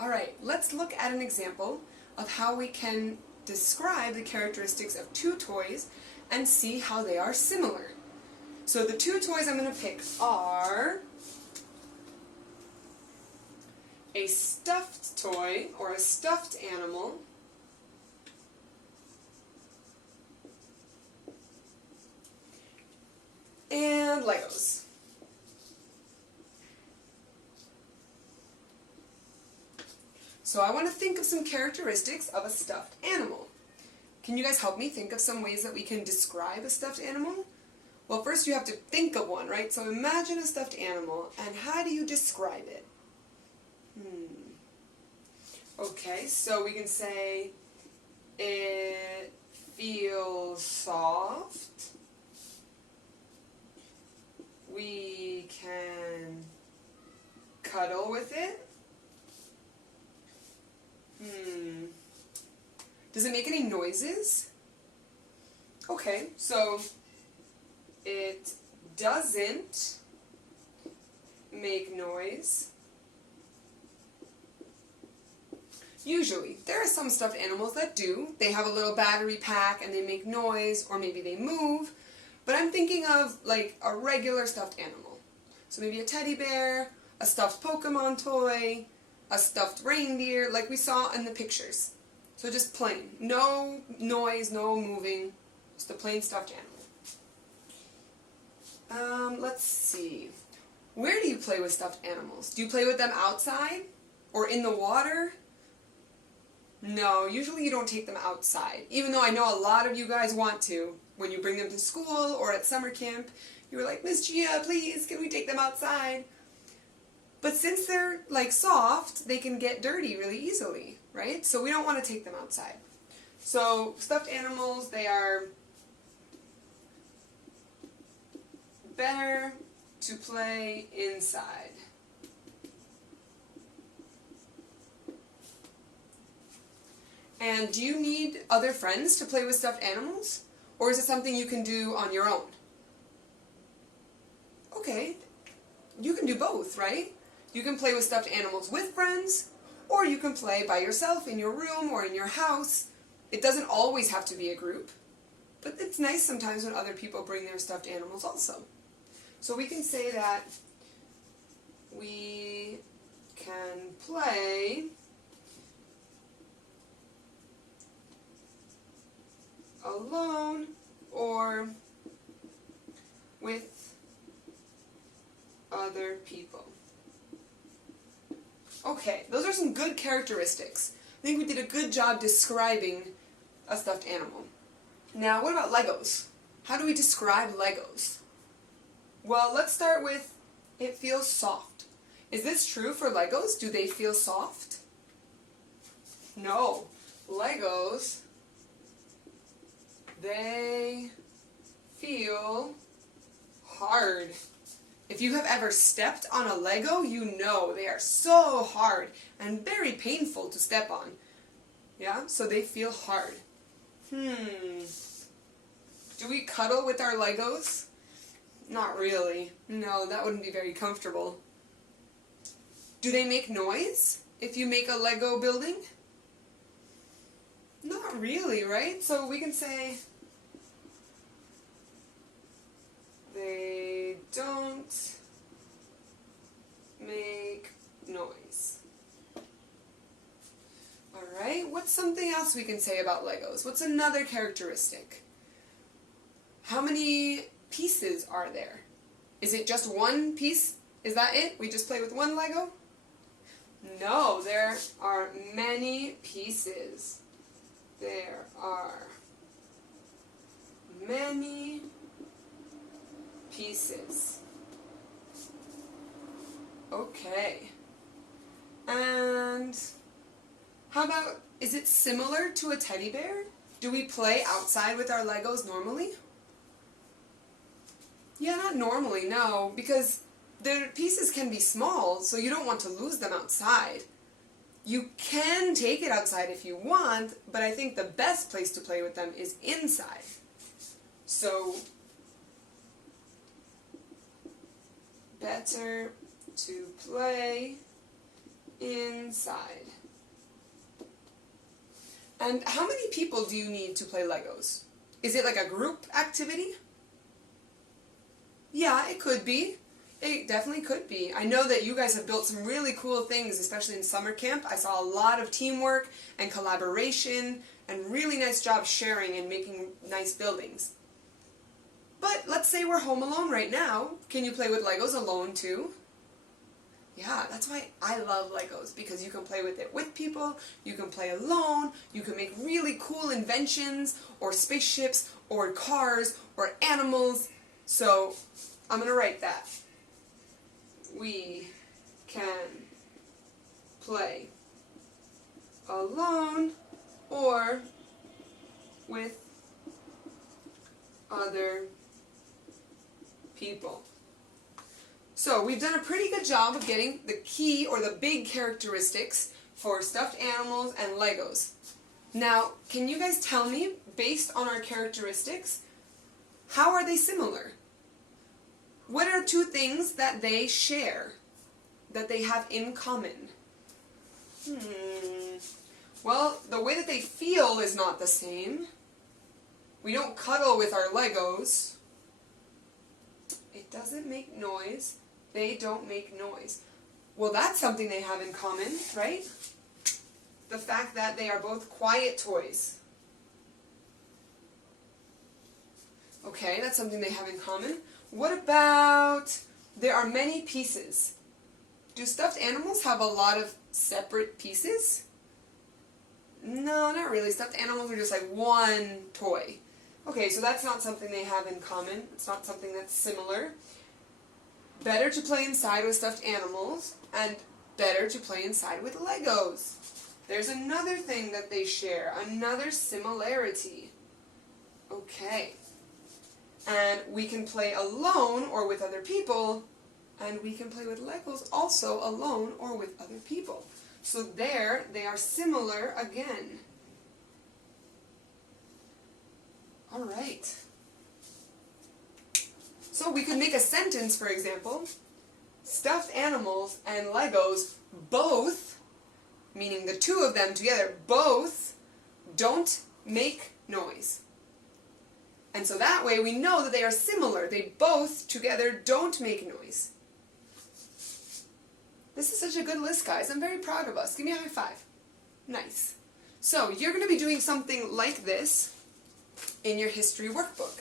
Alright, let's look at an example of how we can describe the characteristics of two toys and see how they are similar. So the two toys I'm going to pick are a stuffed toy or a stuffed animal and Legos. So I want to think of some characteristics of a stuffed animal. Can you guys help me think of some ways that we can describe a stuffed animal? Well, first you have to think of one, right? So imagine a stuffed animal, and how do you describe it? Okay, so we can say it feels soft. We can cuddle with it. Does it make any noises? Okay, so it doesn't make noise. Usually. There are some stuffed animals that do. They have a little battery pack and they make noise, or maybe they move. But I'm thinking of like a regular stuffed animal. So maybe a teddy bear, a stuffed Pokemon toy, a stuffed reindeer, like we saw in the pictures. So just plain. No noise, no moving. Just a plain stuffed animal. Let's see. Where do you play with stuffed animals? Do you play with them outside? Or in the water? No, usually you don't take them outside. Even though I know a lot of you guys want to. When you bring them to school or at summer camp, you were like, Miss Gia, please, can we take them outside? But since they're like soft, they can get dirty really easily, right? So we don't want to take them outside. So stuffed animals, they are better to play inside. And do you need other friends to play with stuffed animals? Or is it something you can do on your own? Okay, you can do both, right? You can play with stuffed animals with friends, or you can play by yourself in your room or in your house. It doesn't always have to be a group, but it's nice sometimes when other people bring their stuffed animals also. So we can say that we can play alone or with other people. Okay, those are some good characteristics. I think we did a good job describing a stuffed animal. Now, what about Legos? How do we describe Legos? Well, let's start with it feels soft. Is this true for Legos? Do they feel soft? No. Legos, they feel hard. If you have ever stepped on a Lego, you know they are so hard and very painful to step on. Yeah, so they feel hard. Do we cuddle with our Legos? Not really. No, that wouldn't be very comfortable. Do they make noise if you make a Lego building? Not really, right? So we can say they don't make noise. Alright, what's something else we can say about Legos? What's another characteristic? How many pieces are there? Is it just one piece? Is that it? We just play with one Lego? No, there are many pieces. There are many pieces. Okay. And how about, is it similar to a teddy bear? Do we play outside with our Legos normally? Yeah, not normally, no, because the pieces can be small, so you don't want to lose them outside. You can take it outside if you want, but I think the best place to play with them is inside. So, better to play inside. And how many people do you need to play Legos? Is it like a group activity? Yeah, it could be. It definitely could be. I know that you guys have built some really cool things, especially in summer camp. I saw a lot of teamwork and collaboration and really nice job sharing and making nice buildings. But let's say we're home alone right now. Can you play with Legos alone too? Yeah, that's why I love Legos, because you can play with it with people, you can play alone, you can make really cool inventions, or spaceships, or cars, or animals. So, I'm going to write that. We can play alone or with other people. So we've done a pretty good job of getting the key or the big characteristics for stuffed animals and Legos. Now, can you guys tell me, based on our characteristics, how are they similar? What are two things that they share, that they have in common? Well, the way that they feel is not the same. We don't cuddle with our Legos. It doesn't make noise. They don't make noise. Well, that's something they have in common, right? The fact that they are both quiet toys. Okay, that's something they have in common. What about, there are many pieces. Do stuffed animals have a lot of separate pieces? No, not really. Stuffed animals are just like one toy. Okay, so that's not something they have in common. It's not something that's similar. Better to play inside with stuffed animals, and better to play inside with Legos. There's another thing that they share, another similarity. Okay. And we can play alone or with other people, and we can play with Legos also alone or with other people. So there, they are similar again. All right. So we could make a sentence, for example, stuffed animals and Legos both, meaning the two of them together, both don't make noise. And so that way we know that they are similar. They both together don't make noise. This is such a good list, guys. I'm very proud of us. Give me a high five. Nice. So you're going to be doing something like this in your history workbook.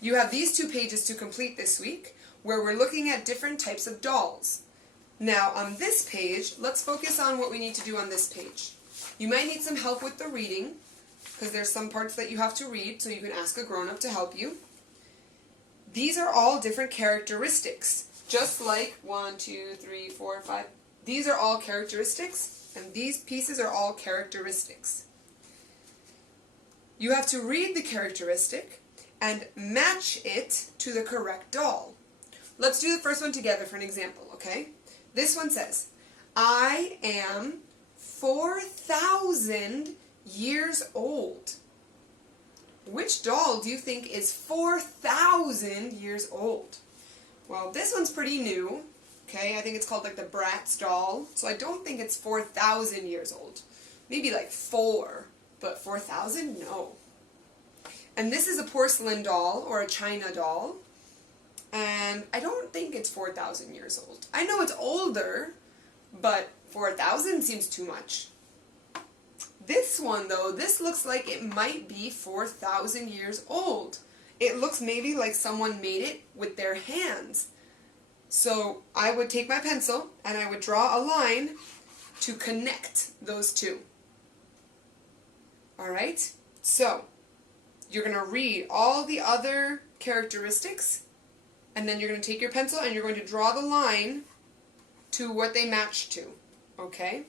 You have these 2 pages to complete this week, where we're looking at different types of dolls. Now, on this page, let's focus on what we need to do on this page. You might need some help with the reading, because there's some parts that you have to read, so you can ask a grown-up to help you. These are all different characteristics, just like 1, 2, 3, 4, 5. These are all characteristics, and these pieces are all characteristics. You have to read the characteristic and match it to the correct doll. Let's do the first one together for an example, okay? This one says, I am 4,000 years old. Which doll do you think is 4,000 years old? Well, this one's pretty new, okay? I think it's called like the Bratz doll, so I don't think it's 4,000 years old. Maybe like 4, but 4,000? No. And this is a porcelain doll or a china doll, and I don't think it's 4,000 years old. I know it's older, but 4,000 seems too much. This one, though, this looks like it might be 4,000 years old. It looks maybe like someone made it with their hands. So I would take my pencil and I would draw a line to connect those two. Alright? So, you're going to read all the other characteristics, and then you're going to take your pencil and you're going to draw the line to what they match to. Okay?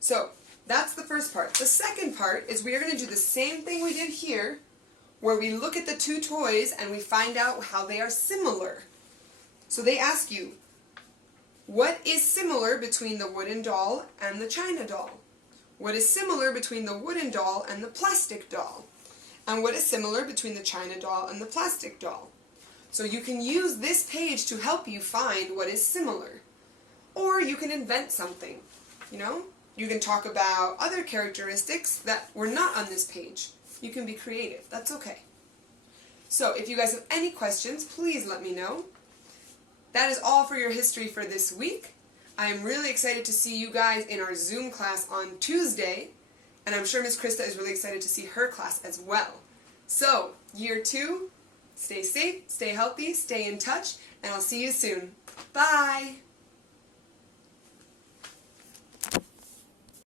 So, that's the first part. The second part is we are going to do the same thing we did here, where we look at the two toys and we find out how they are similar. So they ask you, what is similar between the wooden doll and the china doll? What is similar between the wooden doll and the plastic doll? And what is similar between the china doll and the plastic doll? So you can use this page to help you find what is similar. Or you can invent something, you know? You can talk about other characteristics that were not on this page. You can be creative. That's okay. So if you guys have any questions, please let me know. That is all for your history for this week. I am really excited to see you guys in our Zoom class on Tuesday, and I'm sure Miss Krista is really excited to see her class as well. So, year 2, stay safe, stay healthy, stay in touch, and I'll see you soon. Bye!